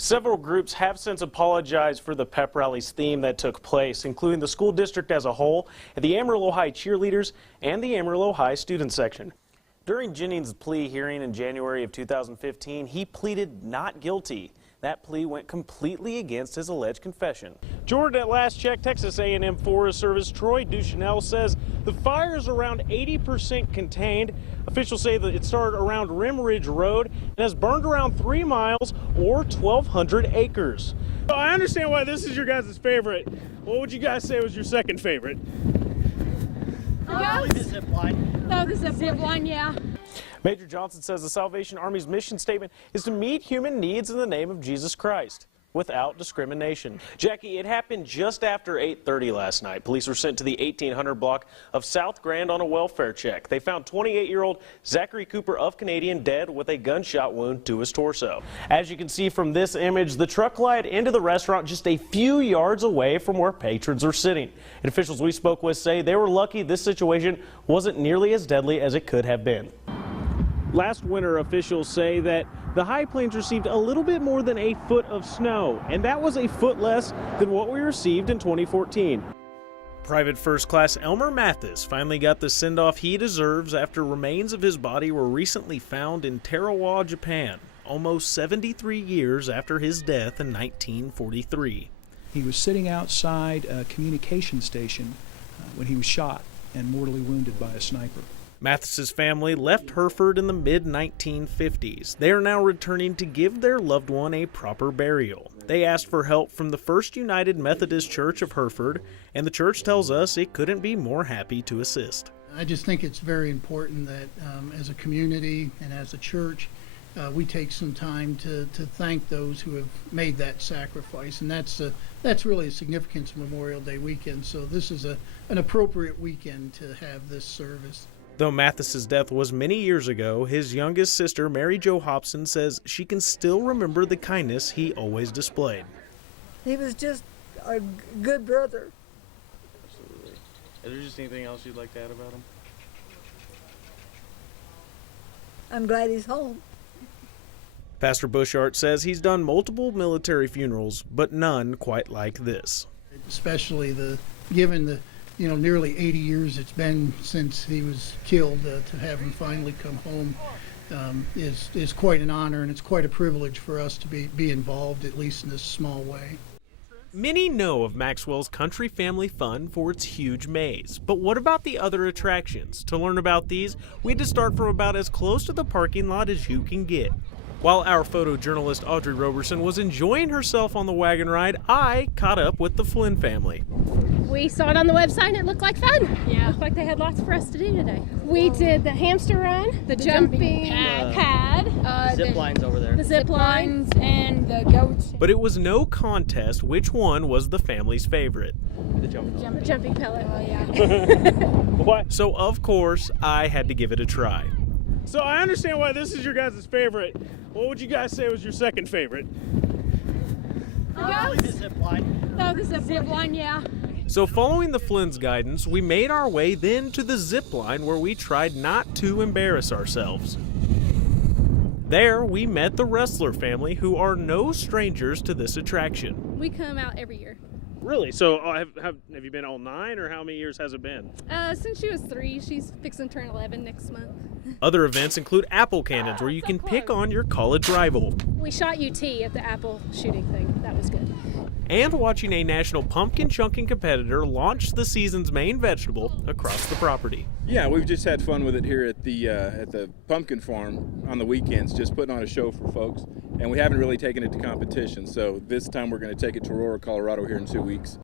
Several groups have since apologized for the pep rally's theme that took place, including the school district as a whole, and the Amarillo High cheerleaders, and the Amarillo High student section. During Jennings' plea hearing in January of 2015, he pleaded not guilty. That plea went completely against his alleged confession. Jordan, at last check, Texas A&M Forest Service Troy Duchanel says the fire is around 80% contained. Officials say that it started around Rim Ridge Road and has burned around 3 miles or 1,200 acres. So I understand why this is your guys' favorite. What would you guys say was your second favorite? Probably the zip line. Oh, the zip line, yeah. Major Johnson says the Salvation Army's mission statement is to meet human needs in the name of Jesus Christ without discrimination. Jackie, it happened just after 8:30 last night. Police were sent to the 1800 block of South Grand on a welfare check. They found 28-year-old Zachary Cooper of Canadian dead with a gunshot wound to his torso. As you can see from this image, the truck glided into the restaurant just a few yards away from where patrons are sitting. And officials we spoke with say they were lucky this situation wasn't nearly as deadly as it could have been. Last winter, officials say that the High Plains received a little bit more than a foot of snow, and that was a foot less than what we received in 2014. Private First Class Elmer Mathis finally got the send-off he deserves after remains of his body were recently found in Tarawa, Japan, almost 73 years after his death in 1943. He was sitting outside a communication station when he was shot and mortally wounded by a sniper. Mathis's family left Hereford in the mid-1950s. They are now returning to give their loved one a proper burial. They asked for help from the First United Methodist Church of Hereford, and the church tells us it couldn't be more happy to assist. I just think it's very important that as a community and as a church, we take some time to thank those who have made that sacrifice, and that's really a significance of Memorial Day weekend. So this is an appropriate weekend to have this service. Though Mathis's death was many years ago, his youngest sister, Mary Jo Hobson, says she can still remember the kindness he always displayed. He was just a good brother. Absolutely. Is there just anything else you'd like to add about him? I'm glad he's home. Pastor Bushart says he's done multiple military funerals, but none quite like this. Especially given the nearly 80 years it's been since he was killed, to have him finally come home is quite an honor, and it's quite a privilege for us to be involved, at least in this small way. Many know of Maxwell's Country Family Fun for its huge maze, but what about the other attractions? To learn about these, we had to start from about as close to the parking lot as you can get. While our photojournalist Audrey Roberson was enjoying herself on the wagon ride, I caught up with the Flynn family. We saw it on the website and it looked like fun. Yeah. Looked like they had lots for us to do today. We did the hamster run, the jumping pad, Zip lines over there. the zip lines, and the goats. But it was no contest which one was the family's favorite. The jumping. jumping pellet. Oh, yeah. What? So of course, I had to give it a try. So I understand why this is your guys' favorite. What would you guys say was your second favorite? Probably the zip line. Oh, the zip line, yeah. So following the Flynn's guidance, we made our way then to the zip line where we tried not to embarrass ourselves. There, we met the Wrestler family, who are no strangers to this attraction. We come out every year. Really? So have you been all 9, or how many years has it been? Since she was 3, she's fixing to turn 11 next month. Other events include apple cannons, where you can pick on your college rival. We shot UT at the apple shooting thing. That was good. And watching a national pumpkin chunking competitor launch the season's main vegetable across the property. Yeah, we've just had fun with it here at the pumpkin farm on the weekends, just putting on a show for folks. And we haven't really taken it to competition, so this time we're going to take it to Aurora, Colorado here in 2 weeks.